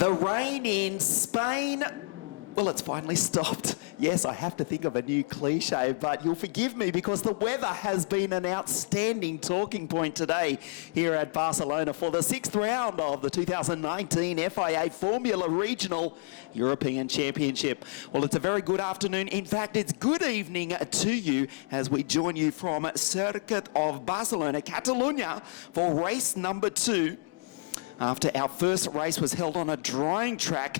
The rain in Spain, well, it's finally stopped. Yes, I have to think of a new cliche, but you'll forgive me because the weather has been an outstanding talking point today here at Barcelona for the 6th round of the 2019 FIA Formula Regional European Championship. Well, it's a very good afternoon. In fact, it's good evening to you as we join you from Circuit of Barcelona, Catalonia, for race number 2. After our first race was held on a drying track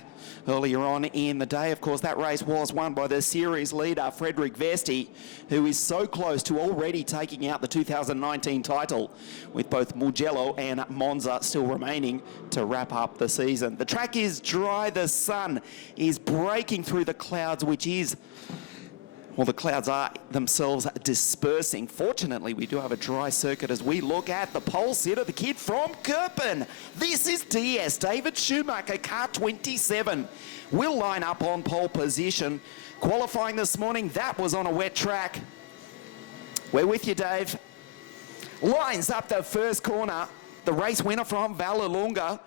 earlier on in the day. Of course, that race was won by the series leader, Frederik Vesti, who is so close to already taking out the 2019 title, with both Mugello and Monza still remaining to wrap up the season. The track is dry. The sun is breaking through the clouds, which is... well, the clouds are themselves dispersing. Fortunately, we do have a dry circuit as we look at the pole sitter, the kid from Kirpen. This is DS, David Schumacher, car 27. Will line up on pole position. Qualifying this morning, that was on a wet track. We're with you, Dave. Lines up the first corner. The race winner from Vallelunga.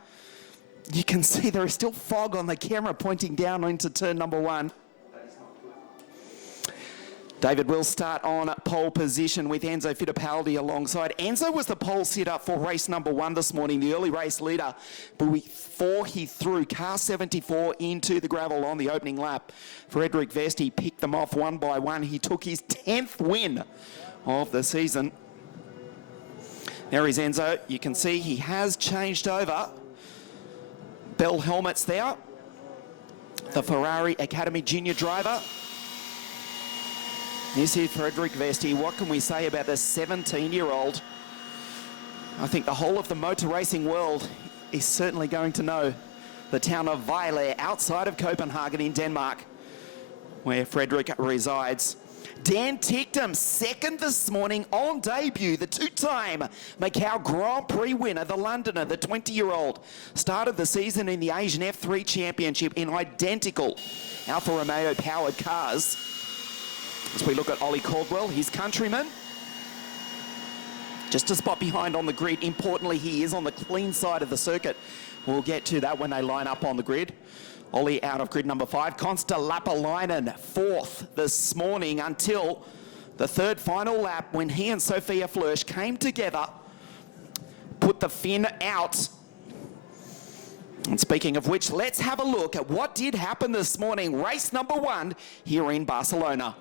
You can see there is still fog on the camera pointing down into turn number 1. David will start on pole position with Enzo Fittipaldi alongside. Enzo was the pole sitter for race number 1 this morning, the early race leader, but before he threw car 74 into the gravel on the opening lap. Frederik Vesti picked them off one by one. He took his 10th win of the season. There is Enzo. You can see he has changed over. Bell helmets there. The Ferrari Academy junior driver. This is Frederik Vesti. What can we say about the 17-year-old? I think the whole of the motor racing world is certainly going to know the town of Vejle outside of Copenhagen in Denmark, where Frederik resides. Dan Ticktum, second this morning on debut, the two-time Macau Grand Prix winner, the Londoner, the 20-year-old, started the season in the Asian F3 Championship in identical Alfa Romeo-powered cars. As we look at Ollie Caldwell, his countryman, just a spot behind on the grid. Importantly, he is on the clean side of the circuit. We'll get to that when they line up on the grid. Ollie out of grid number 5. Konsta Lappalainen, 4th this morning until the third final lap when he and Sophia Flörsch came together, put the fin out. And speaking of which, let's have a look at what did happen this morning. Race number 1 here in Barcelona.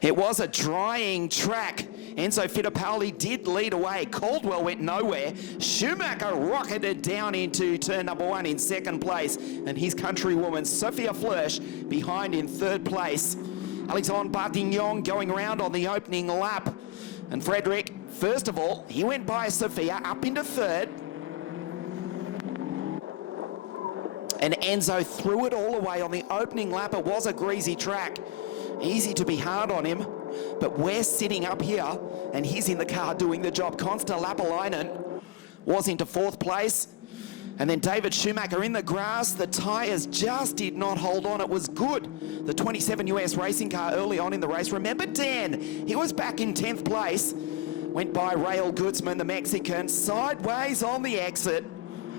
It was a drying track. Enzo Fittipaldi did lead away. Caldwell went nowhere. Schumacher rocketed down into turn number 1 in 2nd place. And his countrywoman, Sophia Flörsch, behind in 3rd place. Alexandre Bardignon going around on the opening lap. And Frederik, first of all, he went by Sophia up into 3rd. And Enzo threw it all away on the opening lap. It was a greasy track. Easy to be hard on him, but we're sitting up here and he's in the car doing the job. Konsta Lappalainen was into 4th place. And then David Schumacher in the grass. The tyres just did not hold on. It was good. The 27 US racing car early on in the race. Remember Dan, he was back in 10th place. Went by Raul Gutzman, the Mexican, sideways on the exit.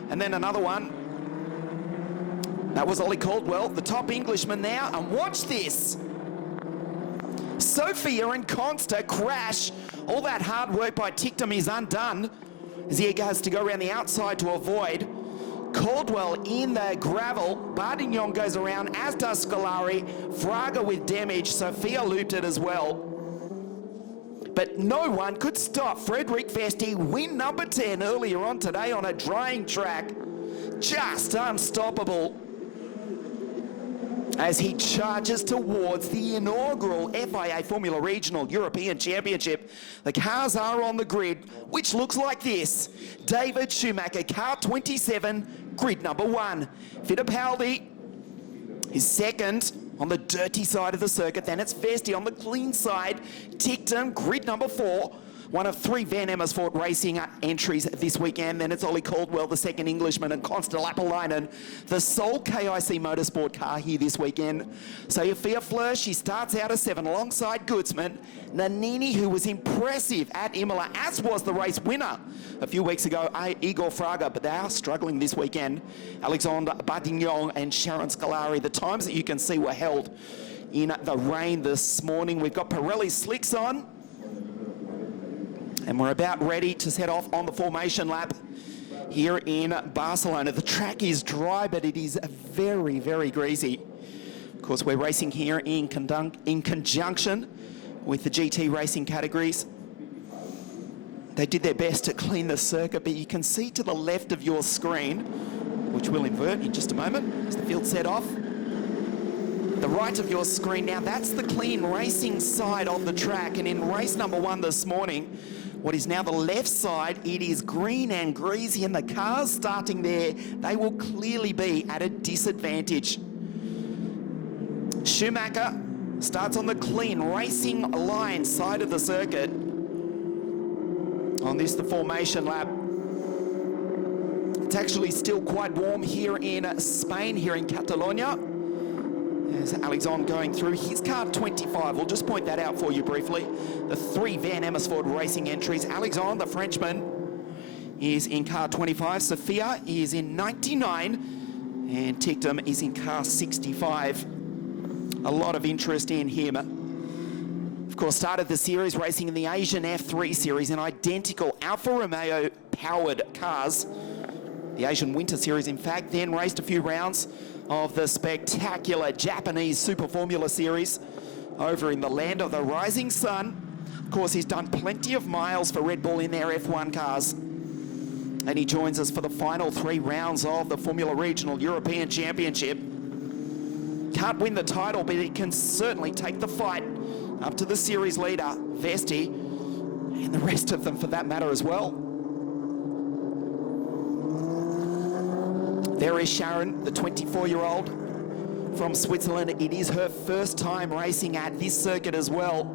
And then another one. That was Ollie Caldwell, the top Englishman now. And watch this. Sophia and Konsta crash. All that hard work by Ticktum is undone as he has to go around the outside to avoid. Caldwell in the gravel. Bardignon goes around, as does Scolari. Fraga with damage. Sophia looped it as well. But no one could stop Frederik Vesti, win number 10 earlier on today on a drying track. Just unstoppable as he charges towards the inaugural FIA Formula Regional European Championship. The cars are on the grid, which looks like this. David Schumacher, car 27, grid number 1. Fittipaldi is 2nd on the dirty side of the circuit. Then it's Vesti on the clean side. Ticktum, grid number 4. one of 3 Van Amersfoort Racing entries this weekend. Then it's Ollie Caldwell, the second Englishman, and Consta Lapalainen, the sole KIC Motorsport car here this weekend. Sophia Fleur, she starts out as 7 alongside Goodsman. Nanini, who was impressive at Imola, as was the race winner a few weeks ago, Igor Fraga, but they are struggling this weekend. Alexandre Badignon and Sharon Scolari, the times that you can see were held in the rain this morning. We've got Pirelli slicks on, and we're about ready to set off on the formation lap here in Barcelona. The track is dry, but it is very, very greasy. Of course, we're racing here in conjunction with the GT racing categories. They did their best to clean the circuit, but you can see to the left of your screen, which we'll invert in just a moment as the field set off. The right of your screen now, that's the clean racing side of the track. And in race number 1 this morning, what is now the left side, it is green and greasy, and the cars starting there, they will clearly be at a disadvantage. Schumacher starts on the clean racing line side of the circuit. On this, the formation lap. It's actually still quite warm here in Spain, here in Catalonia. There's Alexandre going through his car 25. We'll just point that out for you briefly. The 3 Van Amersfoort Racing entries. Alexandre, the Frenchman, is in car 25. Sophia is in 99. And Tictum is in car 65. A lot of interest in him. Of course, started the series racing in the Asian F3 series in identical Alfa Romeo powered cars. The Asian Winter Series, in fact, then raced a few rounds of the spectacular Japanese Super Formula Series over in the land of the rising sun. Of course, he's done plenty of miles for Red Bull in their F1 cars. And he joins us for the final 3 rounds of the Formula Regional European Championship. Can't win the title, but he can certainly take the fight up to the series leader, Vesti, and the rest of them for that matter as well. There is Sharon, the 24-year-old from Switzerland. It is her first time racing at this circuit as well.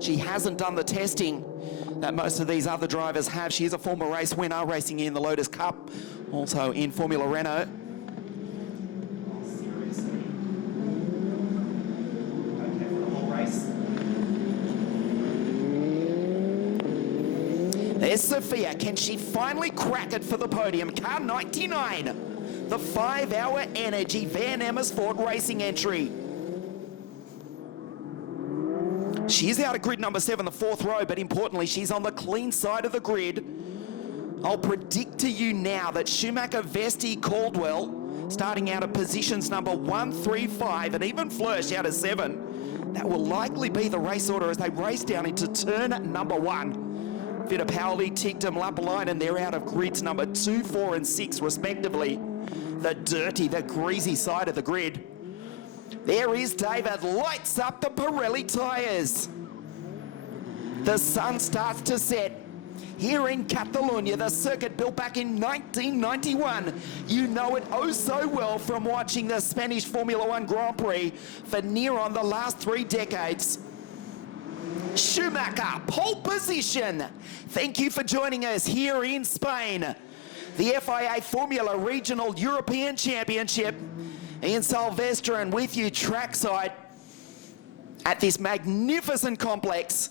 She hasn't done the testing that most of these other drivers have. She is a former race winner, racing in the Lotus Cup, also in Formula Renault. There's Sophia. Can she finally crack it for the podium? Car 99, the 5-hour Energy Van Amersfoort Racing entry. She's out of grid number 7, the 4th row, but importantly, she's on the clean side of the grid. I'll predict to you now that Schumacher, Vesti, Caldwell, starting out of positions number 1, 3, 5, and even Flörsch out of 7. That will likely be the race order as they race down into turn number 1. Fittipaldi, Tictum, Lapalainen, they're out of grids number 2, 4, and 6 respectively. The dirty, the greasy side of the grid. There is David, lights up the Pirelli tyres. The sun starts to set here in Catalonia, the circuit built back in 1991. You know it oh so well from watching the Spanish Formula One Grand Prix for near on the last 3 decades. Schumacher, pole position. Thank you for joining us here in Spain. The FIA Formula Regional European Championship in Silvestre, and with you trackside at this magnificent complex,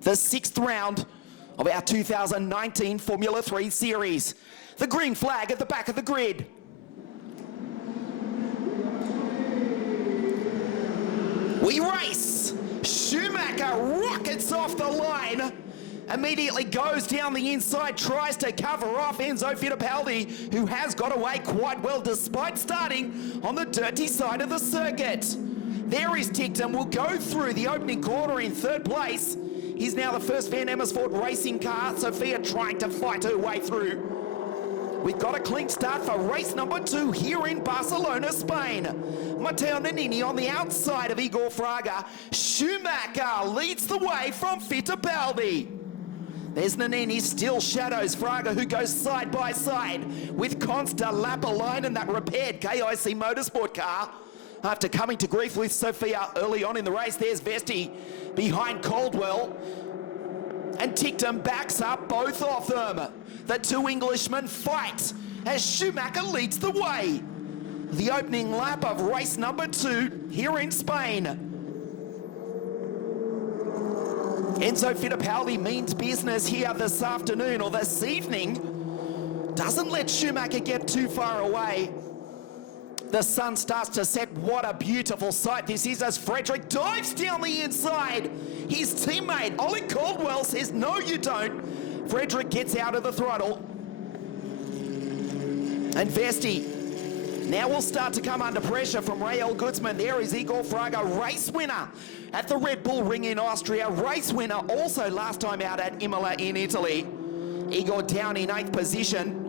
the 6th round of our 2019 Formula 3 series. The green flag at the back of the grid. We race. Schumacher rockets off the line, immediately goes down the inside, tries to cover off Enzo Fittipaldi, who has got away quite well despite starting on the dirty side of the circuit. There is Tictum, will go through the opening corner in 3rd place. He's now the first Van Amersfoort racing car. Sophia trying to fight her way through. We've got a clean start for race number 2 here in Barcelona, Spain. Matteo Nannini on the outside of Igor Fraga. Schumacher leads the way from Fittipaldi. There's Nannini, still shadows Fraga, who goes side by side with Consta Lapalainen, that repaired KIC Motorsport car. After coming to grief with Sophia early on in the race, there's Vesti behind Caldwell. And Ticktum backs up both of them. The two Englishmen fight as Schumacher leads the way. The opening lap of race number 2 here in Spain. Enzo Fittipaldi means business here this afternoon or this evening. Doesn't let Schumacher get too far away. The sun starts to set. What a beautiful sight this is as Frederick dives down the inside. His teammate Ollie Caldwell says, no you don't. Frederick gets out of the throttle. And Vesti now will start to come under pressure from Rael Gutzman. There is Igor Fraga, race winner at the Red Bull Ring in Austria. Race winner also last time out at Imola in Italy. Igor down in 8th position.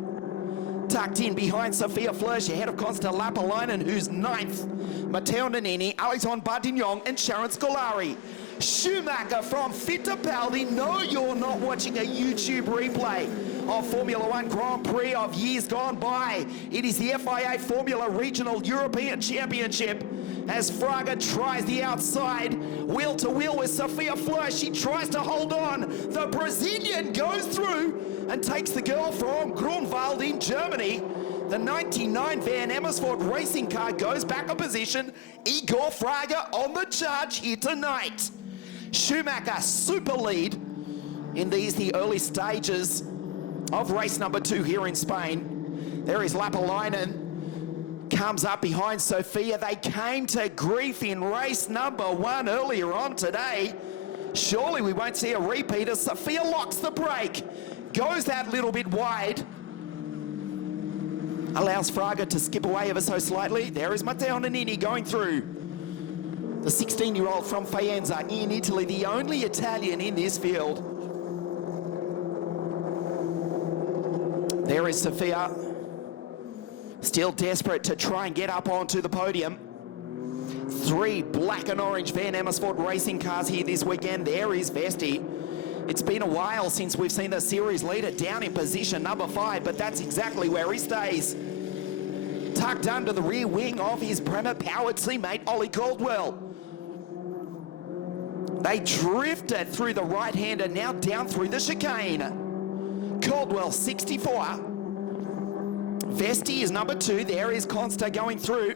Tucked in behind Sophia Flörsch, ahead of Consta Lapalainen, who's 9th. Matteo Nannini, Alexandre Bardignon, and Sharon Scolari. Schumacher from Fittipaldi. No, you're not watching a YouTube replay of Formula One Grand Prix of years gone by. It is the FIA Formula Regional European Championship as Fraga tries the outside, wheel to wheel with Sophia Flörsch. She tries to hold on. The Brazilian goes through and takes the girl from Grunwald in Germany. The 99 Van Amersfoort racing car goes back a position. Igor Fraga on the charge here tonight. Schumacher super lead in the early stages of race number 2 here in Spain. There is Lapalainen, comes up behind Sophia. They came to grief in race number 1 earlier on today. Surely we won't see a repeat as Sophia locks the brake. Goes that little bit wide. Allows Fraga to skip away ever so slightly. There is Matteo Nannini going through. The 16-year-old from Faenza in Italy, the only Italian in this field. There is Sophia, still desperate to try and get up onto the podium. 3 black and orange Van Amersfoort racing cars here this weekend. There is Vesti. It's been a while since we've seen the series leader down in position number 5, but that's exactly where he stays. Tucked under the rear wing of his Bremer-powered teammate, Ollie Caldwell. They drifted through the right-hander, now down through the chicane. Caldwell, 64. Vesti is number 2. There is Consta going through.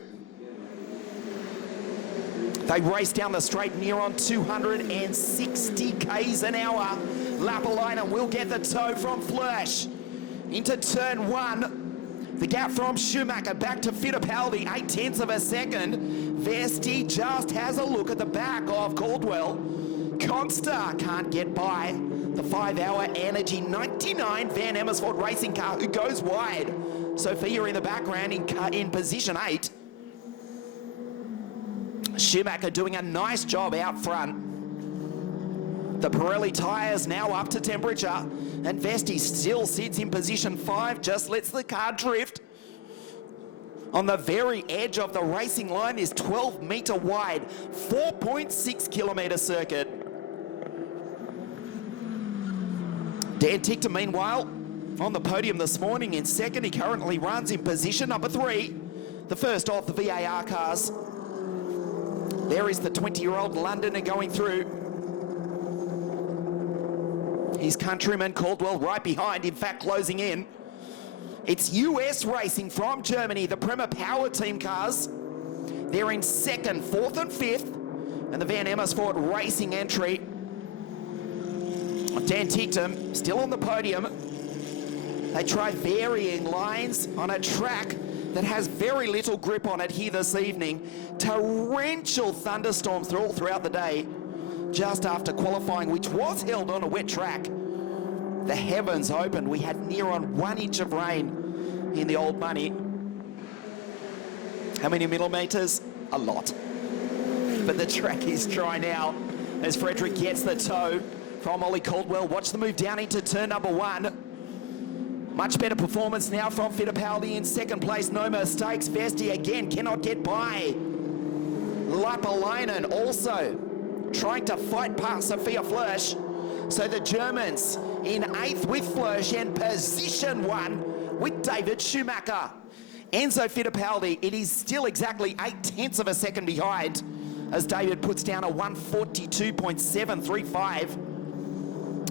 They race down the straight near on 260 k's an hour. Lapalainen will get the tow from Flörsch. Into turn 1. The gap from Schumacher back to Fittipaldi, 0.8 of a second. Vesti just has a look at the back of Caldwell. Consta can't get by the 5-hour Energy 99 Van Amersfoort racing car who goes wide. Sophia in the background in position 8. Schumacher doing a nice job out front. The Pirelli tyres now up to temperature, and Vesti still sits in position 5, just lets the car drift. On the very edge of the racing line is 12-metre wide, 4.6 kilometre circuit. Dan Ticktum, meanwhile, on the podium this morning in second. He currently runs in position number 3, the first of the VAR cars. There is the 20-year-old Londoner going through. His countryman Caldwell right behind, in fact closing in. It's US racing from Germany, the Bremer Power Team cars. They're in second, 4th and 5th. And the Van Amersfoort racing entry. Dan Ticktum still on the podium. They try varying lines on a track that has very little grip on it here this evening. Torrential thunderstorms all throughout the day, just after qualifying, which was held on a wet track. The heavens opened. We had near on 1 inch of rain in the old money. How many millimetres? A lot. But the track is dry now as Frederick gets the tow from Ollie Caldwell. Watch the move down into turn number 1. Much better performance now from Fittipaldi in second place. No mistakes. Vesti again cannot get by. Lapalainen also trying to fight past Sophia Flörsch. So the Germans in 8th with Flörsch and position 1 with David Schumacher. Enzo Fittipaldi, it is still exactly 0.8 of a second behind as David puts down a 142.735.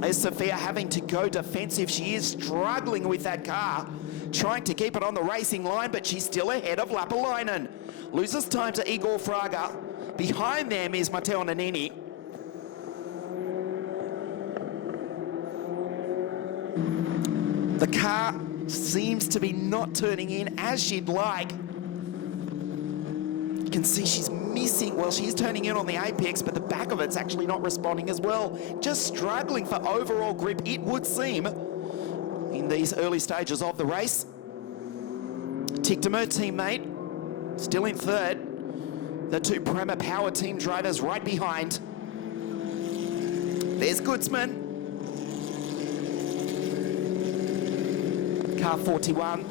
Is Sophia having to go defensive? She is struggling with that car, trying to keep it on the racing line, but she's still ahead of Lapalainen. Loses time to Igor Fraga. Behind them is Matteo Nannini. The car seems to be not turning in as she'd like. You can see she's missing, well, she's turning in on the apex, but the back of it's actually not responding as well. Just struggling for overall grip, it would seem, in these early stages of the race. Tictum, her teammate, still in third. The two Prema Power team drivers right behind. There's Goodsman. Car 41.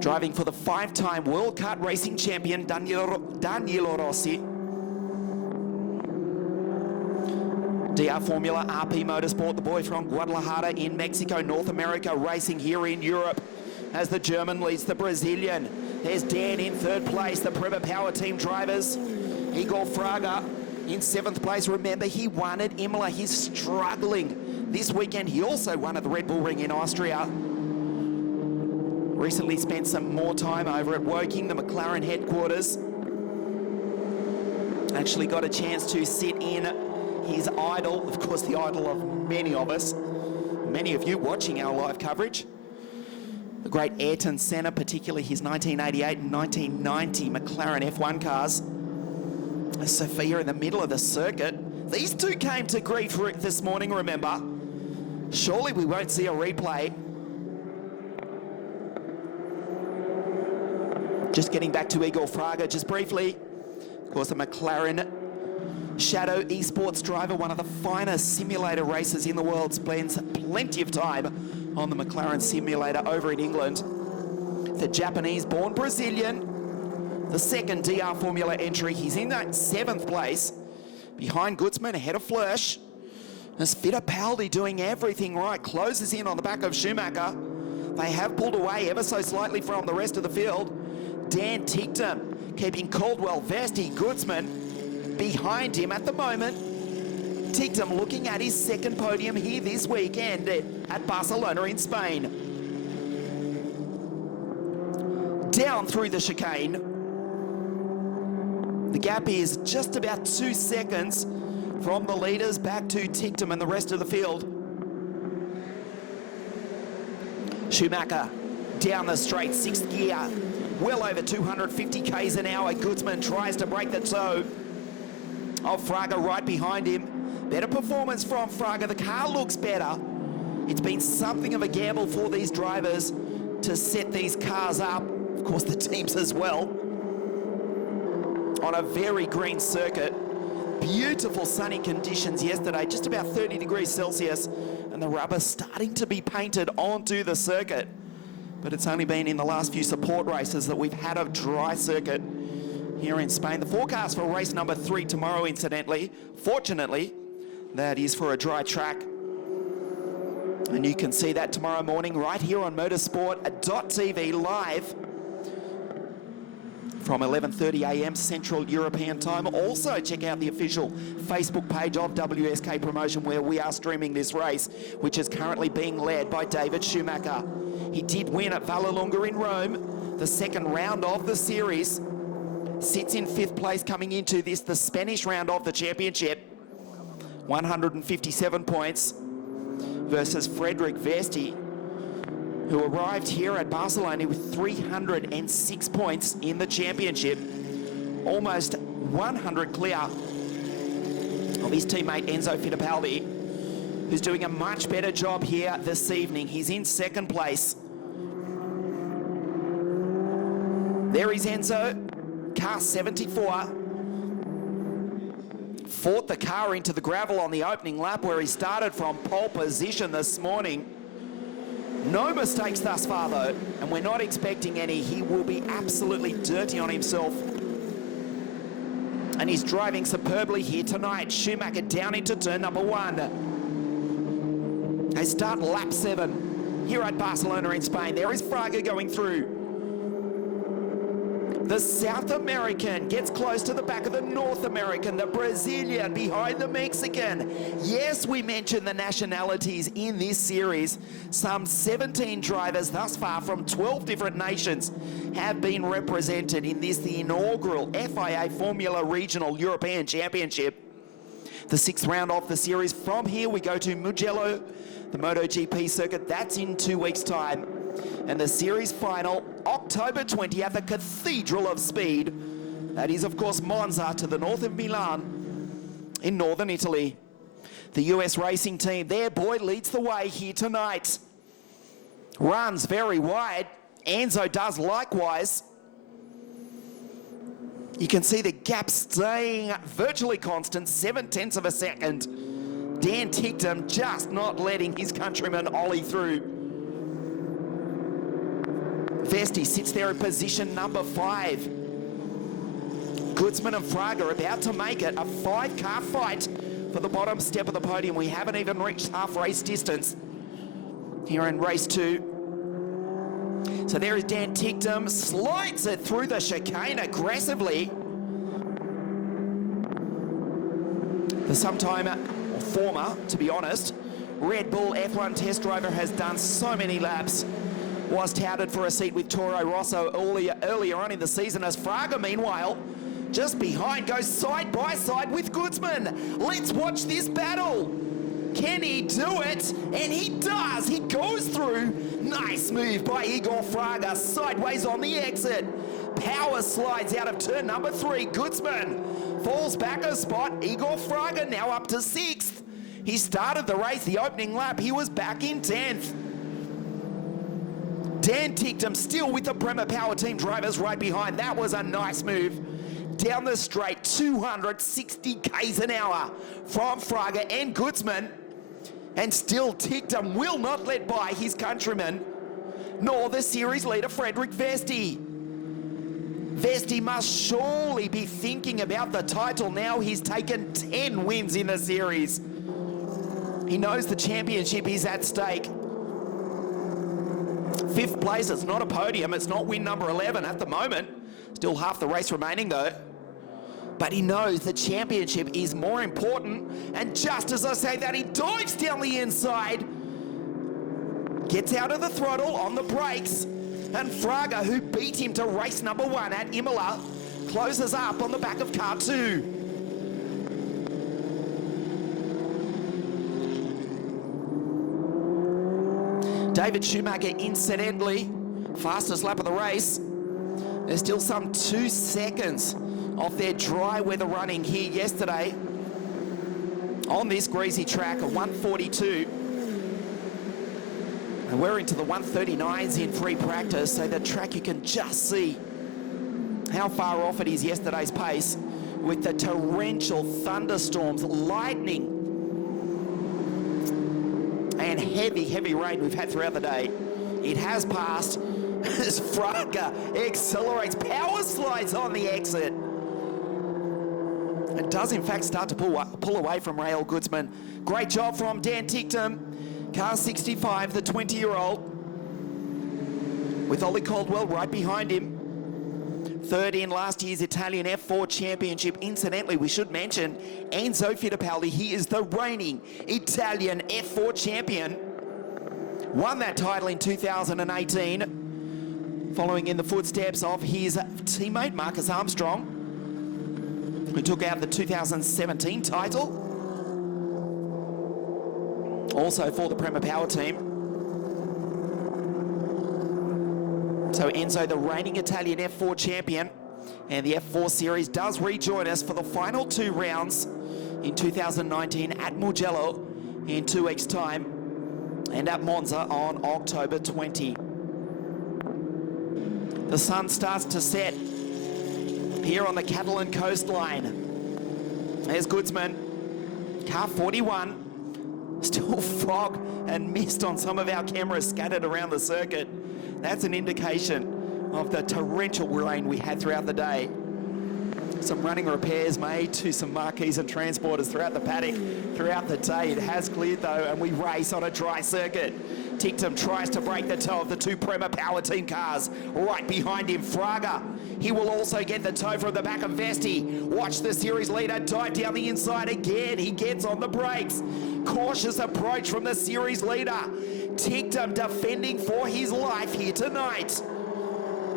Driving for the 5-time World Kart Racing Champion, Danilo Rossi. DR Formula, RP Motorsport, the boy from Guadalajara in Mexico, North America, racing here in Europe as the German leads the Brazilian. There's Dan in third place, the Prema Power team drivers. Igor Fraga in 7th place. Remember, he won at Imola. He's struggling this weekend. He also won at the Red Bull Ring in Austria. Recently spent some more time over at Woking, the McLaren headquarters. Actually got a chance to sit in his idol, of course the idol of many of us, many of you watching our live coverage. The great Ayrton Senna, particularly his 1988 and 1990 McLaren F1 cars. Sophia in the middle of the circuit. These two came to grief this morning, remember. Surely we won't see a replay. Just getting back to Igor Fraga just briefly. Of course, a McLaren Shadow Esports driver, one of the finest simulator racers in the world, spends plenty of time on the McLaren simulator over in England. The Japanese-born Brazilian, the second DR Formula entry. He's in that 7th place, behind Goodsman, ahead of Flörsch. As Fittipaldi doing everything right, closes in on the back of Schumacher. They have pulled away ever so slightly from the rest of the field. Dan Tictum keeping Caldwell, Vesti, Goodsman behind him at the moment. Tictum looking at his 2nd podium here this weekend at Barcelona in Spain. Down through the chicane. The gap is just about 2 seconds from the leaders back to Tictum and the rest of the field. Schumacher down the straight, 6th gear, well over 250 k's an hour. Goodsman tries to break the toe of Fraga right behind him. Better performance from Fraga. The car looks better. It's been something of a gamble for these drivers to set these cars up. Of course, the teams as well. On a very green circuit. Beautiful sunny conditions yesterday, just about 30 degrees Celsius, and the rubber starting to be painted onto the circuit. But it's only been in the last few support races that we've had a dry circuit here in Spain. The forecast for race number 3 tomorrow, incidentally, fortunately, that is for a dry track. And you can see that tomorrow morning right here on motorsport.tv live from 11:30 a.m. Central European time. Also check out the official Facebook page of WSK Promotion, where we are streaming this race, which is currently being led by David Schumacher. He did win at Vallelunga in Rome, the 2nd round of the series. Sits in 5th place coming into this, the Spanish round of the championship. 157 points versus Frederick Vesti, who arrived here at Barcelona with 306 points in the championship. Almost 100 clear of his teammate Enzo Fittipaldi, who's doing a much better job here this evening. He's in 2nd place. There is Enzo, car 74. Fought the car into the gravel on the opening lap, where he started from pole position this morning. No mistakes thus far though, and we're not expecting any. He will be absolutely dirty on himself. And he's driving superbly here tonight. Schumacher down into turn number 1. They start lap 7 here at Barcelona in Spain. There is Fraga going through. The South American gets close to the back of the North American, the Brazilian behind the Mexican. Yes, we mentioned the nationalities in this series. Some 17 drivers thus far from 12 different nations have been represented in this, the inaugural FIA Formula Regional European Championship. The sixth round of the series. From here we go to Mugello, the MotoGP circuit. That's in 2 weeks' time. And the series final, October 20 at the Cathedral of Speed. That is, of course, Monza to the north of Milan in northern Italy. The US racing team, their boy, leads the way here tonight. Runs very wide. Enzo does likewise. You can see the gap staying virtually constant, 0.7 of a second. Dan Ticktum just not letting his countryman Ollie through. Vesti sits there in position number 5. Goodsman and Fraga about to make it a 5-car fight for the bottom step of the podium. We haven't even reached half race distance here in race 2. So there is Dan Ticktum, slides it through the chicane aggressively. The sometime, or former, to be honest, Red Bull F1 test driver has done so many laps. Was touted for a seat with Toro Rosso earlier on in the season, as Fraga, meanwhile, just behind, goes side by side with Goodsman. Let's watch this battle. Can he do it? And he does. He goes through. Nice move by Igor Fraga, sideways on the exit. Power slides out of turn number 3. Goodsman falls back a spot. Igor Fraga now up to 6th. He started the race, the opening lap. He was back in 10th. Dan Ticktum still with the Bremer Power Team drivers right behind. That was a nice move. Down the straight, 260 k's an hour from Fraga and Goodsman. And still Ticktum will not let by his countryman, nor the series leader Frederick Vesti. Vesti must surely be thinking about the title now. He's taken 10 wins in the series. He knows the championship is at stake. 5th place, it's not a podium, it's not win number 11 at the moment. Still half the race remaining though. But he knows the championship is more important, and just as I say that, he dives down the inside, gets out of the throttle on the brakes, and Fraga, who beat him to race number 1 at Imola, closes up on the back of car 2. David Schumacher, incidentally, fastest lap of the race. There's still some 2 seconds off their dry weather running here yesterday on this greasy track, a 142. And we're into the 139s in free practice, so the track, you can just see how far off it is yesterday's pace with the torrential thunderstorms, lightning, and heavy rain we've had throughout the day. It has passed as Fraga accelerates, power slides on the exit. It does in fact start to pull away from Rael Goodsman. Great job from Dan Ticktum. Car 65, the 20-year-old, with Ollie Caldwell right behind him. 3rd in last year's Italian F4 Championship. Incidentally, we should mention Enzo Fittipaldi. He is the reigning Italian F4 champion. Won that title in 2018, following in the footsteps of his teammate Marcus Armstrong, who took out the 2017 title. Also for the Bremer Power Team. So Enzo, the reigning Italian F4 champion, and the F4 series does rejoin us for the final 2 rounds in 2019 at Mugello in 2 weeks' time, and at Monza on October 20. The sun starts to set here on the Catalan coastline. There's Goodsman, car 41. Still fog and mist on some of our cameras scattered around the circuit. That's an indication of the torrential rain we had throughout the day. Some running repairs made to some marquees and transporters throughout the paddock, throughout the day. It has cleared though, and we race on a dry circuit. Tictum tries to break the toe of the two Prema Power Team cars. Right behind him, Fraga. He will also get the toe from the back of Vesti. Watch the series leader dive down the inside again. He gets on the brakes. Cautious approach from the series leader. Tictum defending for his life here tonight.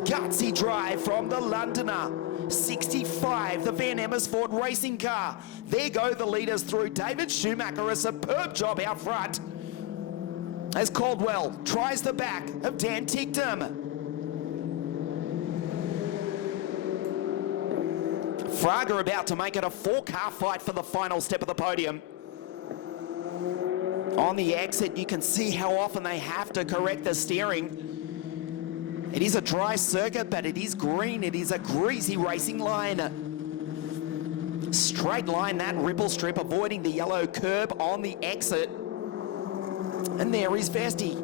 Gutsy drive from the Londoner. 65, the Van Amersfoort racing car. There go the leaders through. David Schumacher, a superb job out front. As Caldwell tries the back of Dan Tictum. Fraga about to make it a four-car fight for the final step of the podium. On the exit, you can see how often they have to correct the steering. It is a dry circuit, but it is green. It is a greasy racing line. Straight line, that ripple strip, avoiding the yellow curb on the exit. And there is Vesti.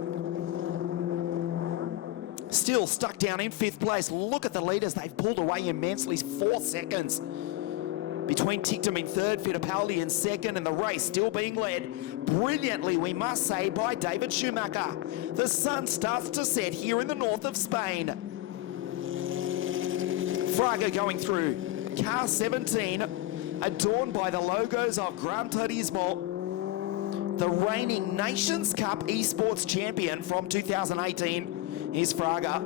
Still stuck down in 5th place. Look at the leaders. They've pulled away immensely. 4 seconds between Tictum in 3rd, Fittipaldi in 2nd, and the race still being led brilliantly, we must say, by David Schumacher. The sun starts to set here in the north of Spain. Fraga going through. Car 17, adorned by the logos of Gran Turismo, the reigning Nations Cup esports champion from 2018 is Fraga.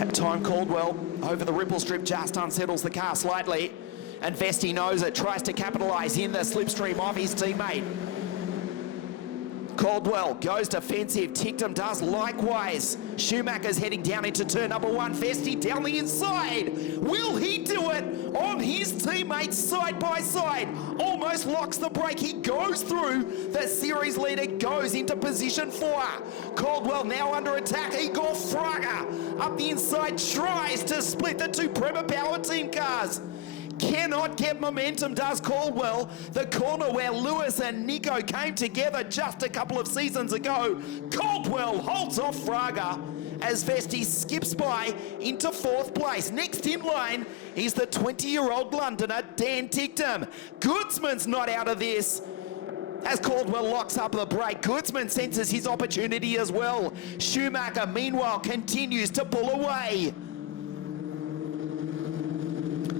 At time, Caldwell over the ripple strip just unsettles the car slightly, and Vesti knows it, tries to capitalise in the slipstream of his teammate. Caldwell goes defensive, Tictum does likewise. Schumacher's heading down into turn number 1, Vesti down the inside. Will he do it on his teammates side by side? Almost locks the brake, he goes through. The series leader goes into position 4. Caldwell now under attack, Igor Fraga up the inside, tries to split the two Prema Power Team cars. Cannot get momentum, does Caldwell. The corner where Lewis and Nico came together just a couple of seasons ago. Caldwell holds off Fraga as Vesti skips by into 4th place. Next in line is the 20-year-old Londoner, Dan Tictum. Goodsman's not out of this. As Caldwell locks up the brake, Goodsman senses his opportunity as well. Schumacher, meanwhile, continues to pull away.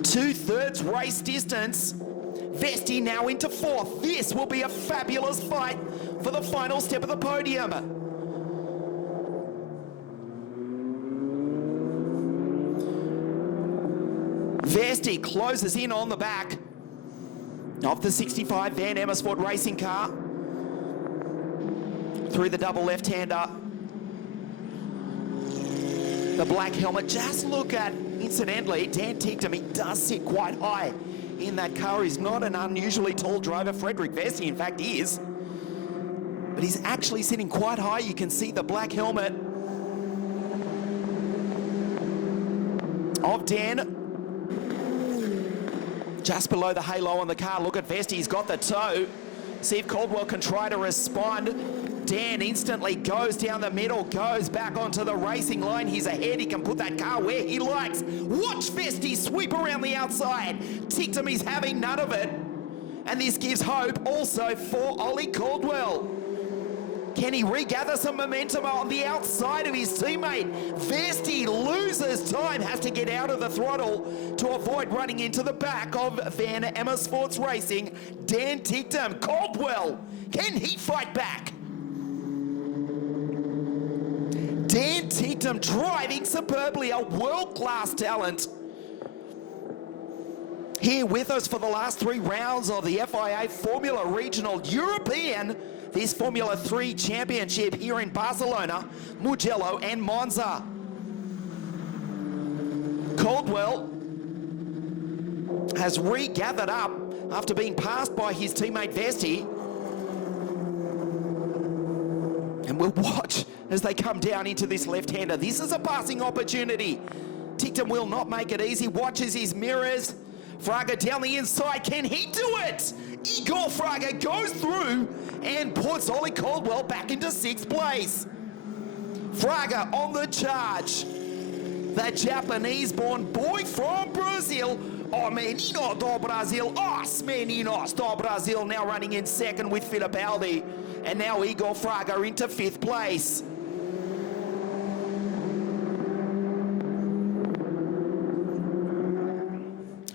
2/3 race distance. Vesti now into 4th. This will be a fabulous fight for the final step of the podium. Vesti closes in on the back of the 65 Van Amersfoort racing car. Through the double left-hander. The black helmet, just look at, incidentally, Dan Tictum, he does sit quite high in that car. He's not an unusually tall driver. Frederick Vesti, in fact, is. But he's actually sitting quite high. You can see the black helmet of Dan. Just below the halo on the car. Look at Vesti, he's got the toe. See if Caldwell can try to respond. Dan instantly goes down the middle, goes back onto the racing line. He's ahead, he can put that car where he likes. Watch Vesti sweep around the outside. Tictum is having none of it. And this gives hope also for Ollie Caldwell. Can he regather some momentum on the outside of his teammate? Vesti loses time, has to get out of the throttle to avoid running into the back of Van Amersfoort's racing. Dan Tictum, Caldwell, can he fight back? Dan Tictum driving superbly, a world-class talent. Here with us for the last 3 rounds of the FIA Formula Regional European, this Formula 3 championship here in Barcelona, Mugello and Monza. Caldwell has regathered up after being passed by his teammate Vesti. And we'll watch as they come down into this left-hander. This is a passing opportunity. Tictum will not make it easy. Watches his mirrors. Fraga down the inside. Can he do it? Igor Fraga goes through and puts Ollie Caldwell back into 6th place. Fraga on the charge. the Japanese-born boy from Brazil. Oh, menino do Brasil. Os meninos do Brasil now running in second with Fittipaldi. And now Igor Fraga into 5th place.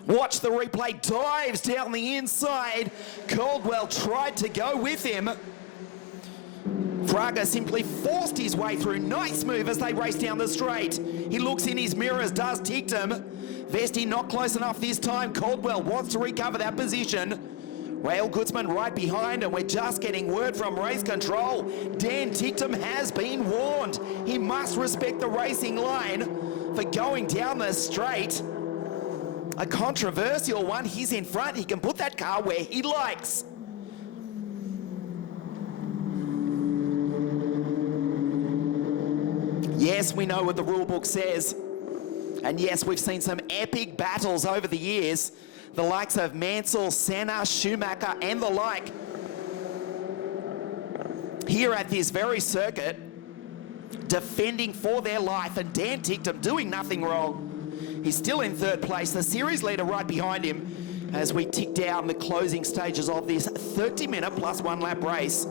Watch the replay, dives down the inside. Caldwell tried to go with him. Fraga simply forced his way through. Nice move as they race down the straight. He looks in his mirrors, does Tictum. Vesti not close enough this time. Caldwell wants to recover that position. Rail Goodsman right behind, and we're just getting word from race control. Dan Tictum has been warned. He must respect the racing line for going down the straight. A controversial one. He's in front. He can put that car where he likes. Yes, we know what the rule book says. And yes, we've seen some epic battles over the years. The likes of Mansell, Senna, Schumacher, and the like. Here at this very circuit, defending for their life, and Dan Tictum doing nothing wrong. He's still in 3rd place, the series leader right behind him as we tick down the closing stages of this 30-minute plus 1 lap race.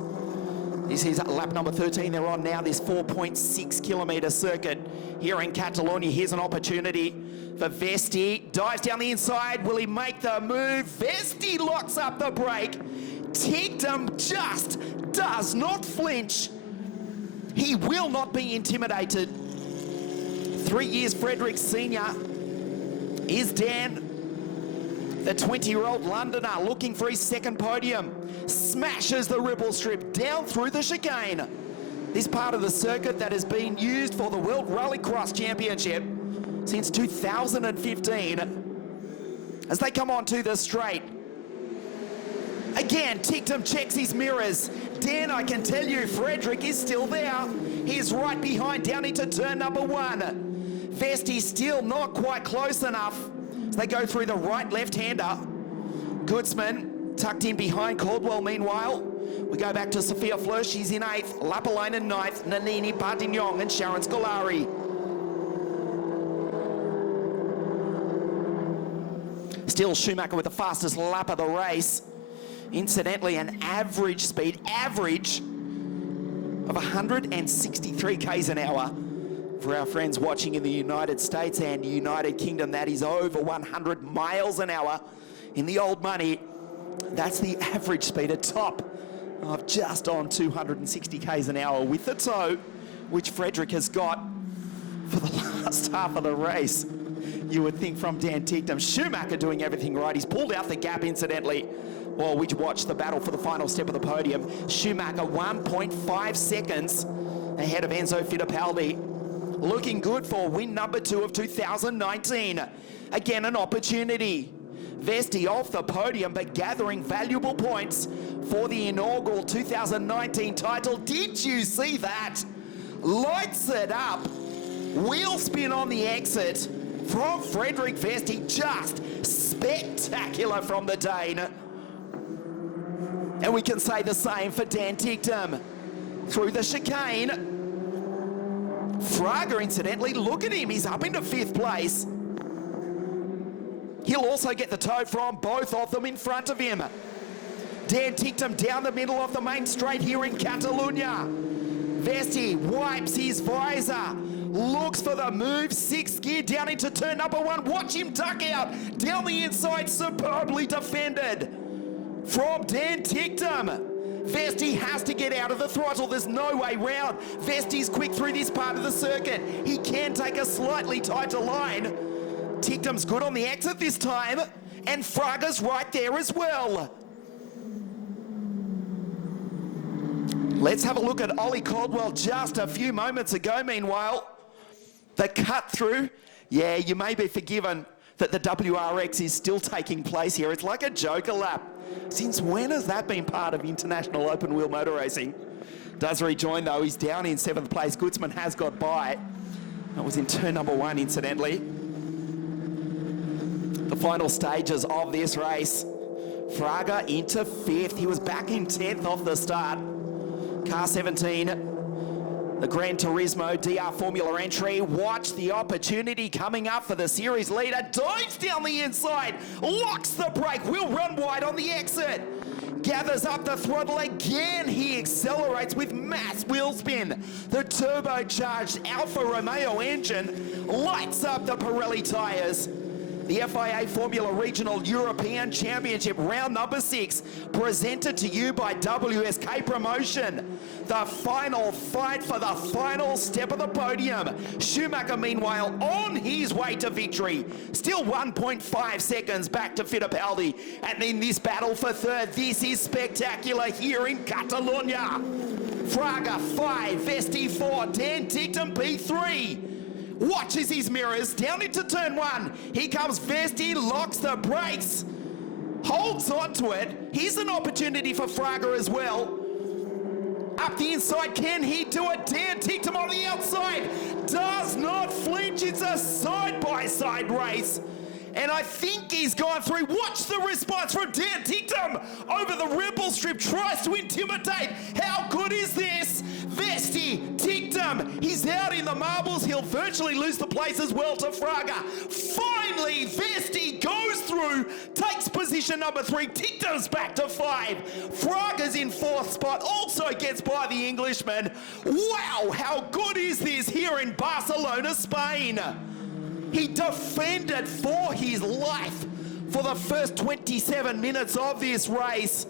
This is lap number 13 they're on now, this 4.6 kilometre circuit here in Catalonia. Here's an opportunity for Vesti. Dives down the inside. Will he make the move? Vesti locks up the brake. Tictum just does not flinch. He will not be intimidated. 3 years Frederick Senior is Dan. The 20-year-old Londoner looking for his 2nd podium. Smashes the ripple strip down through the chicane. This part of the circuit that has been used for the World Rallycross Championship since 2015. As they come onto the straight. Again, Tictum checks his mirrors. Dan, I can tell you, Frederick is still there. He's right behind down into turn number 1. Vesti still not quite close enough. As they go through the right left-hander. Goodsman tucked in behind Caldwell meanwhile. We go back to Sophia Fleur, she's in 8th. Lapalainen 9th, Nanini, Partignon and Sharon Scolari. Still Schumacher with the fastest lap of the race. Incidentally, an average speed, of 163 k's an hour. For our friends watching in the United States and United Kingdom, that is over 100 miles an hour in the old money. That's the average speed, a top of just on 260 k's an hour with the tow, which Frederick has got for the last half of the race. You would think from Dan Tictum. Schumacher doing everything right. He's pulled out the gap, incidentally, while we watch the battle for the final step of the podium. Schumacher 1.5 seconds ahead of Enzo Fittipaldi. Looking good for win number 2 of 2019. Again, an opportunity. Vesti off the podium, but gathering valuable points for the inaugural 2019 title. Did you see that? Lights it up. Wheel spin on the exit from Frederick Vesti. Just spectacular from the Dane. And we can say the same for Dan Tictum. Through the chicane. Fraga, incidentally, look at him. He's up into 5th place. He'll also get the tow from both of them in front of him. Dan Tictum down the middle of the main straight here in Catalunya. Vesti wipes his visor. Looks for the move. 6th gear down into turn number 1. Watch him duck out. Down the inside, superbly defended from Dan Tictum. Vesti has to get out of the throttle. There's no way round. Vesti's quick through this part of the circuit. He can take a slightly tighter line. Tictum's good on the exit this time. And Fraga's right there as well. Let's have a look at Ollie Caldwell just a few moments ago. Meanwhile, the cut through. Yeah, you may be forgiven that the WRX is still taking place here. It's like a joker lap. Since when has that been part of international open wheel motor racing? Does rejoin though. He's down in 7th place. Goodsman has got by. That was in turn number 1, incidentally. The final stages of this race. Fraga into 5th. He was back in 10th off the start. Car 17 The Gran Turismo DR Formula entry. Watch the opportunity coming up for the series leader. Dives down the inside, locks the brake, will run wide on the exit. Gathers up the throttle again. He accelerates with mass wheel spin. The turbocharged Alfa Romeo engine lights up the Pirelli tyres. The FIA Formula Regional European Championship round number 6, presented to you by WSK Promotion. The final fight for the final step of the podium. Schumacher, meanwhile, on his way to victory. Still 1.5 seconds back to Fittipaldi. And in this battle for third, this is spectacular here in Catalonia. Fraga 5, Vesti 4, Dan Ticktum P3. Watches his mirrors, down into turn 1. Here comes Vesti, locks the brakes, holds onto it. Here's an opportunity for Fraga as well. Up the inside, can he do it? Dan Ticktum on the outside, does not flinch. It's a side-by-side race. And I think he's gone through. Watch the response from Dan Ticktum over the ripple strip, tries to intimidate. How good is this? Vesti, Ticktum, he's out in the marbles. He'll virtually lose the place as well to Fraga. Finally, Vesti goes through, takes position number 3. Ticktum's back to 5. Fraga's in 4th spot, also gets by the Englishman. Wow, how good is this here in Barcelona, Spain? He defended for his life for the first 27 minutes of this race.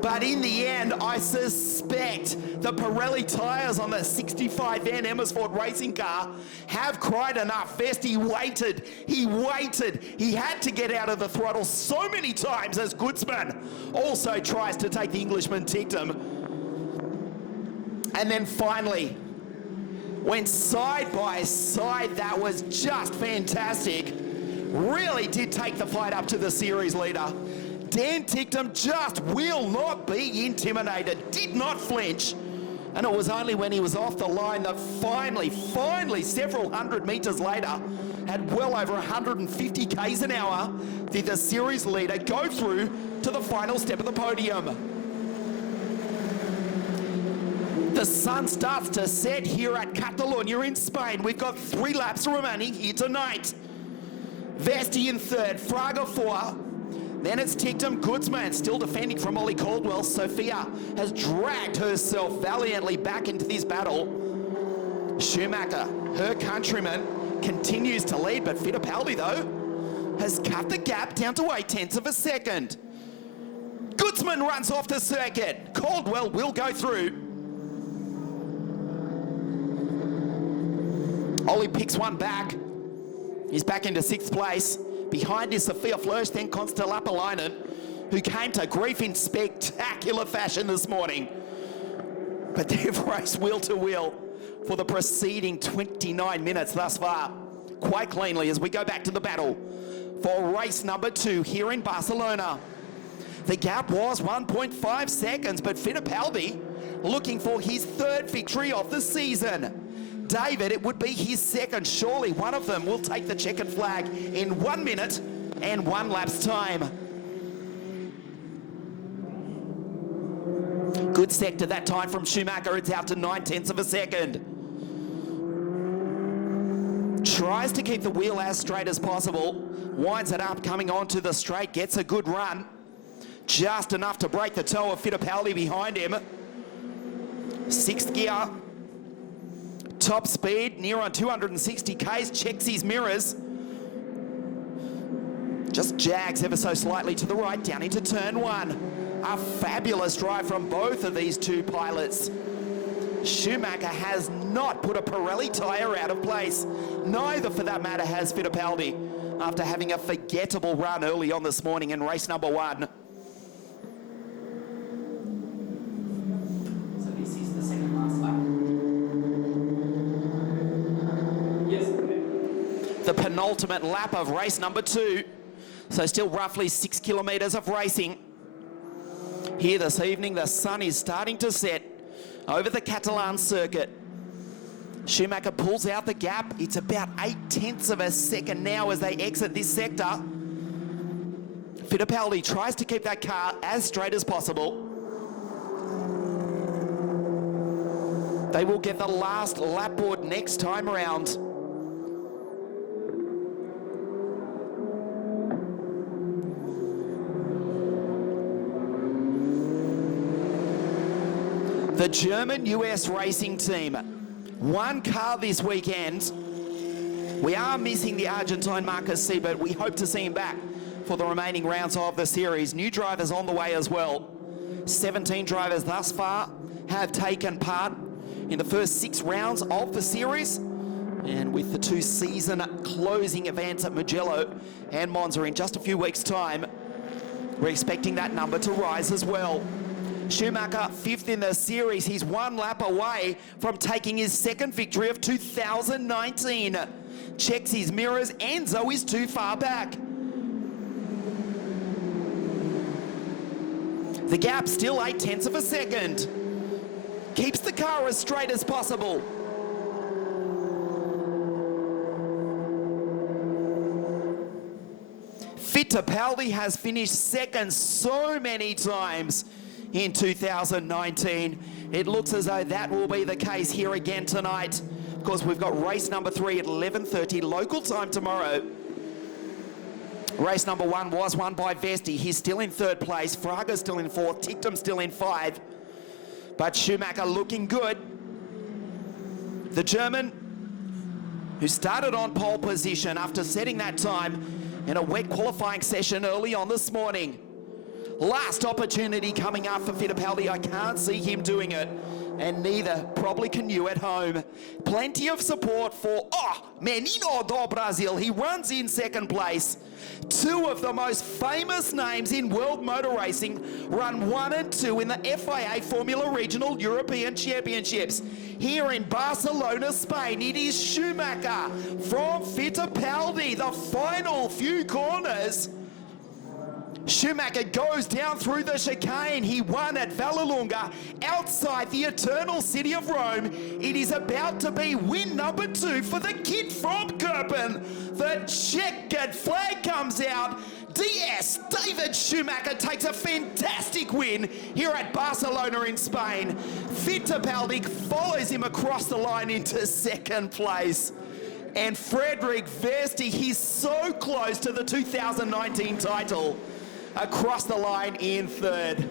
But in the end, I suspect the Pirelli tyres on the 65N Emersfoort racing car have cried enough. Vesti waited, he waited. He had to get out of the throttle so many times as Gutzman also tries to take the Englishman Ticktum. And then finally, went side by side. That was just fantastic. Really did take the fight up to the series leader. Dan Ticktum just will not be intimidated, did not flinch. And it was only when he was off the line that finally, several hundred meters later, at well over 150 k's an hour, did the series leader go through to the final step of the podium. The sun starts to set here at Catalonia in Spain. We've got 3 laps remaining here tonight. Vesti in 3rd, Fraga 4. Then it's Ticktum, Gutzman still defending from Ollie Caldwell. Sophia has dragged herself valiantly back into this battle. Schumacher, her countryman, continues to lead, but Fittipaldi, though, has cut the gap down to 0.8 of a second. Gutzman runs off the circuit. Caldwell will go through. Ollie picks one back. He's back into 6th place. Behind is Sophia Flörsch, then Konsta Lapalainen, who came to grief in spectacular fashion this morning. But they've raced wheel to wheel for the preceding 29 minutes thus far, quite cleanly as we go back to the battle for race number 2 here in Barcelona. The gap was 1.5 seconds, but Fittipaldi looking for his 3rd victory of the season. David, it would be his 2nd. Surely one of them will take the checkered flag in 1 minute and 1 lap's time. Good sector that time from Schumacher. It's out to 0.9 of a second. Tries to keep the wheel as straight as possible. Winds it up, coming onto the straight. Gets a good run. Just enough to break the toe of Fittipaldi behind him. 6th gear. Top speed, near on 260 k's, checks his mirrors. Just jags ever so slightly to the right, down into turn 1. A fabulous drive from both of these 2 pilots. Schumacher has not put a Pirelli tyre out of place. Neither, for that matter, has Fittipaldi, after having a forgettable run early on this morning in race number 1. The penultimate lap of race number 2. So still roughly 6 kilometres of racing. Here this evening, the sun is starting to set over the Catalan circuit. Schumacher pulls out the gap. It's about 0.8 of a second now as they exit this sector. Fittipaldi tries to keep that car as straight as possible. They will get the last lap board next time around. The German-US racing team, one car this weekend. We are missing the Argentine Marcus Siebert. We hope to see him back for the remaining rounds of the series. New drivers on the way as well. 17 drivers thus far have taken part in the first 6 rounds of the series. And with the 2 season closing events at Mugello and Monza in just a few weeks' time, we're expecting that number to rise as well. Schumacher 5th in the series. He's 1 lap away from taking his 2nd victory of 2019. Checks his mirrors. Enzo is too far back. The gap still 0.8 of a second. Keeps the car as straight as possible. Fittipaldi has finished 2nd so many times in 2019. It looks as though that will be the case here again tonight. Of course, we've got race number 3 at 11:30 local time tomorrow. Race number 1 was won by Vesti. He's still in 3rd place. Fraga's still in 4th. Ticktum still in 5. But Schumacher looking good. The German, who started on pole position after setting that time in a wet qualifying session early on this morning. Last opportunity coming up for Fittipaldi. I can't see him doing it, and neither probably can you at home. Plenty of support for Menino do Brasil. He runs in 2nd place. 2 of the most famous names in world motor racing run 1 and 2 in the FIA Formula Regional European Championships. Here in Barcelona, Spain, it is Schumacher from Fittipaldi. The final few corners. Schumacher goes down through the chicane. He won at Vallelunga outside the eternal city of Rome. It is about to be win number 2 for the kid from Kerpen. The checkered flag comes out. DS David Schumacher takes a fantastic win here at Barcelona in Spain. Fittipaldi follows him across the line into 2nd place. And Frederick Vesti, he's so close to the 2019 title. Across the line in 3rd.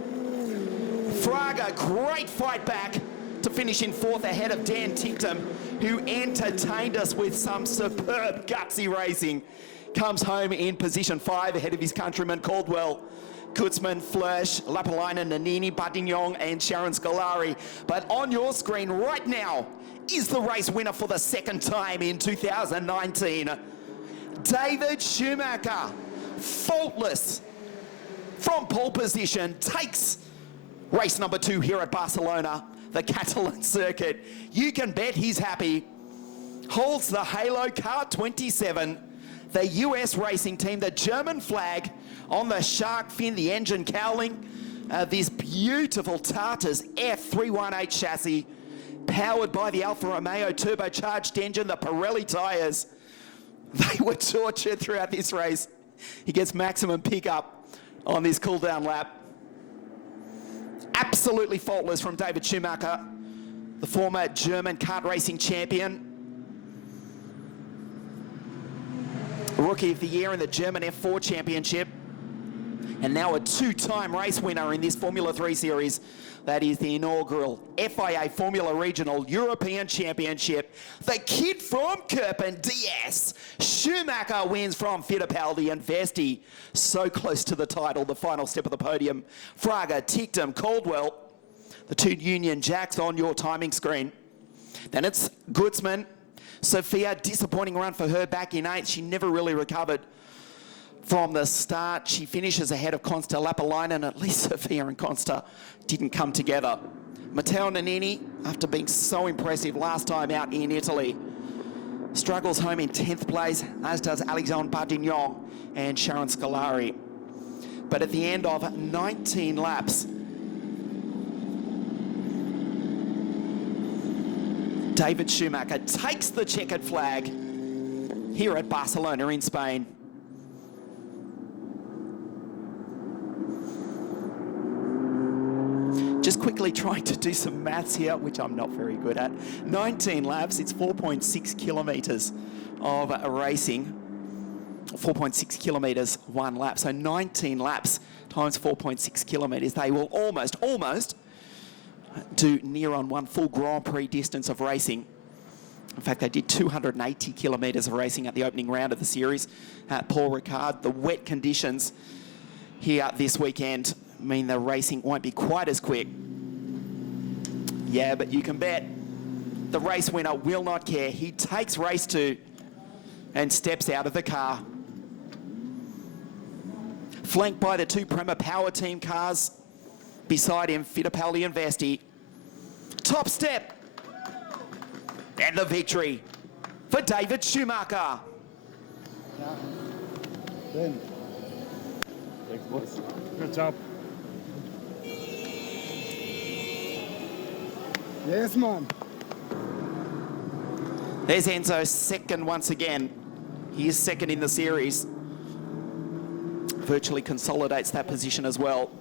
Fraga, great fight back to finish in 4th ahead of Dan Ticktum, who entertained us with some superb gutsy racing. Comes home in position 5 ahead of his countryman Caldwell, Kutzman, Flörsch, Lapalainen, Nannini, Batignon and Sharon Scolari. But on your screen right now is the race winner for the 2nd time in 2019. David Schumacher, faultless from pole position, takes race number 2 here at Barcelona, the Catalan circuit. You can bet he's happy. Holds the Halo Car 27, the US racing team, the German flag on the shark fin, the engine cowling, this beautiful Tartas F318 chassis, powered by the Alfa Romeo turbocharged engine, the Pirelli tyres. They were tortured throughout this race. He gets maximum pickup on this cool down lap. Absolutely faultless from David Schumacher, the former German kart racing champion. Rookie of the Year in the German F4 Championship. And now a 2-time race winner in this Formula 3 series. That is the inaugural FIA Formula Regional European Championship. The kid from Kerpen, DS. Schumacher wins from Fittipaldi and Vesti. So close to the title, the final step of the podium. Fraga, Ticktum, Caldwell. The 2 Union Jacks on your timing screen. Then it's Gutzman. Sophia, disappointing run for her back in 8th. She never really recovered from the start. She finishes ahead of Consta Lapalainen. At least Sophia and Consta didn't come together. Matteo Nannini, after being so impressive last time out in Italy, struggles home in 10th place, as does Alexandre Batignon and Sharon Scolari. But at the end of 19 laps, David Schumacher takes the checkered flag here at Barcelona in Spain. Just quickly trying to do some maths here, which I'm not very good at. 19 laps, it's 4.6 kilometres of racing. 4.6 kilometres, 1 lap. So 19 laps times 4.6 kilometres. They will almost do near on 1 full Grand Prix distance of racing. In fact, they did 280 kilometres of racing at the opening round of the series at Paul Ricard. The wet conditions here this weekend mean the racing won't be quite as quick. Yeah, but you can bet the race winner will not care. He takes race 2 and steps out of the car. Flanked by the 2 Prema Power Team cars. Beside him, Fittipaldi and Vesti. Top step. And the victory for David Schumacher. Good job. Yes, man. There's Enzo, second once again. He is second in the series. Virtually consolidates that position as well.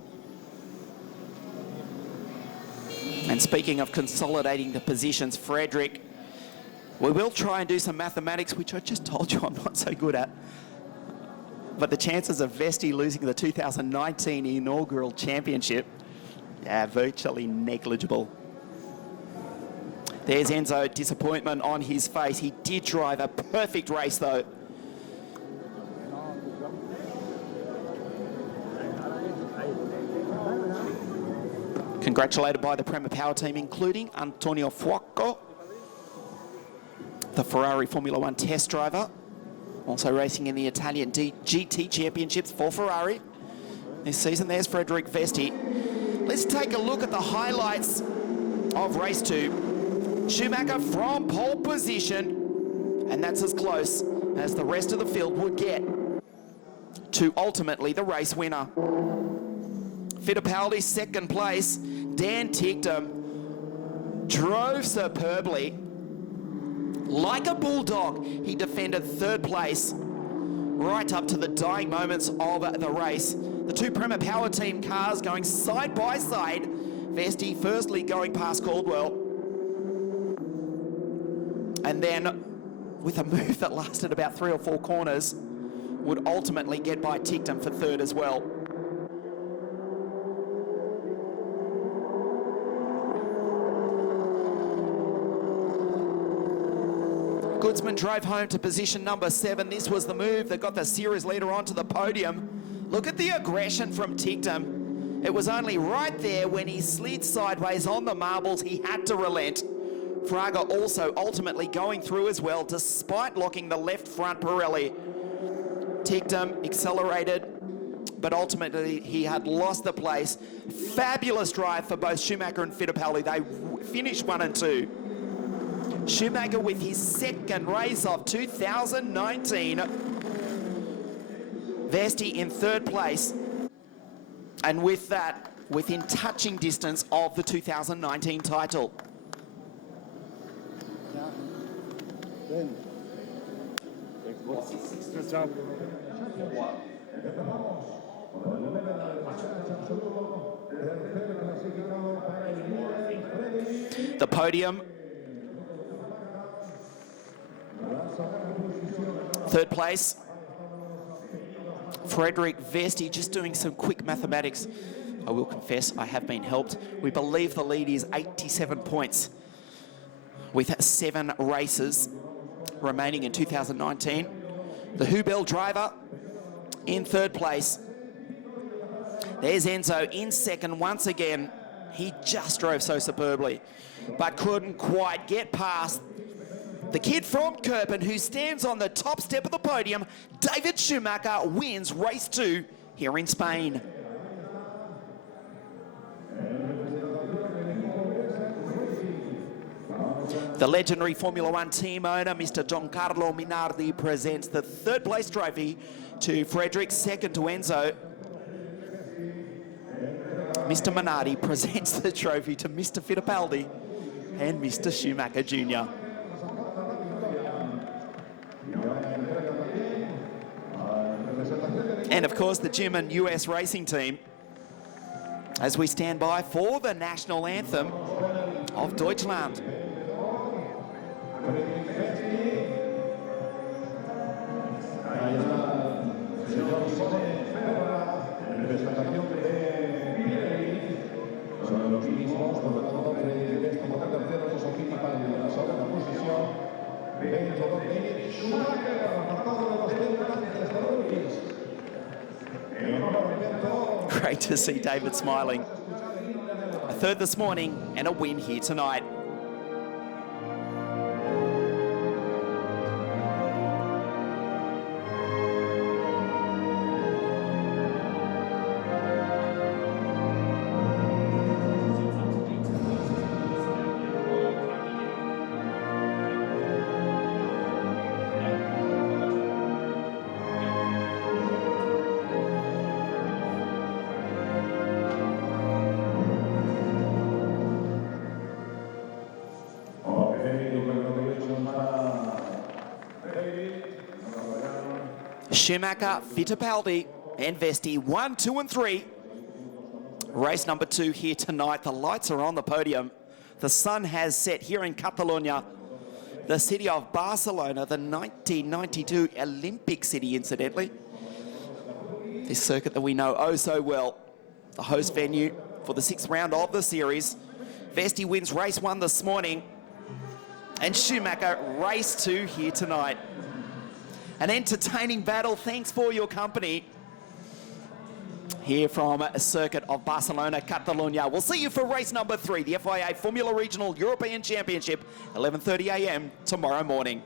And speaking of consolidating the positions, Frederick, we will try and do some mathematics, which I just told you I'm not so good at. But the chances of Vesti losing the 2019 inaugural championship, yeah, virtually negligible. There's Enzo, disappointment on his face. He did drive a perfect race though. Congratulated by the Prema Power Team, including Antonio Fuoco, the Ferrari Formula One test driver, also racing in the Italian GT Championships for Ferrari this season. There's Frederick Vesti. Let's take a look at the highlights of race 2. Schumacher from pole position, and that's as close as the rest of the field would get to ultimately the race winner. Fittipaldi second place. Dan Ticktum drove superbly. Like a bulldog, he defended third place right up to the dying moments of the race. The 2 Prema Power Team cars going side by side. Vesti firstly going past Caldwell. And then with a move that lasted about 3 or 4 corners, would ultimately get by Ticktum for third as well. Goodsman drove home to position number 7. This was the move that got the series leader onto the podium. Look at the aggression from Ticktum. It was only right there when he slid sideways on the marbles, he had to relent. Fraga also ultimately going through as well, despite locking the left front Pirelli. Ticktum accelerated, but ultimately he had lost the place. Fabulous drive for both Schumacher and Fittipaldi. They finished 1 and 2. Schumacher with his second race of 2019. Vesti in third place. And with that, within touching distance of the 2019 title. Good job. The podium. Third place. Frederick Vesti, just doing some quick mathematics. I will confess I have been helped. We believe the lead is 87 points with 7 races remaining in 2019. The Hubel driver in third place. There's Enzo in second once again. He just drove so superbly, but couldn't quite get past the kid from Kirpen who stands on the top step of the podium. David Schumacher wins race 2 here in Spain. The legendary Formula One team owner, Mr. Giancarlo Minardi, presents the third place trophy to Frederick, second to Enzo. Mr. Minardi presents the trophy to Mr. Fittipaldi and Mr. Schumacher Jr. And of course, the German US racing team as we stand by for the national anthem of Deutschland. Great to see David smiling. A third this morning and a win here tonight. Schumacher, Fittipaldi and Vesti, 1, 2 and 3. Race number 2 here tonight. The lights are on the podium. The sun has set here in Catalonia, the city of Barcelona, the 1992 Olympic city, incidentally. This circuit that we know oh so well. The host venue for the 6th round of the series. Vesti wins race 1 this morning. And Schumacher race 2 here tonight. An entertaining battle. Thanks for your company here from a circuit of Barcelona, Catalonia. We'll see you for race number 3, the FIA Formula Regional European Championship, 11:30 a.m. tomorrow morning.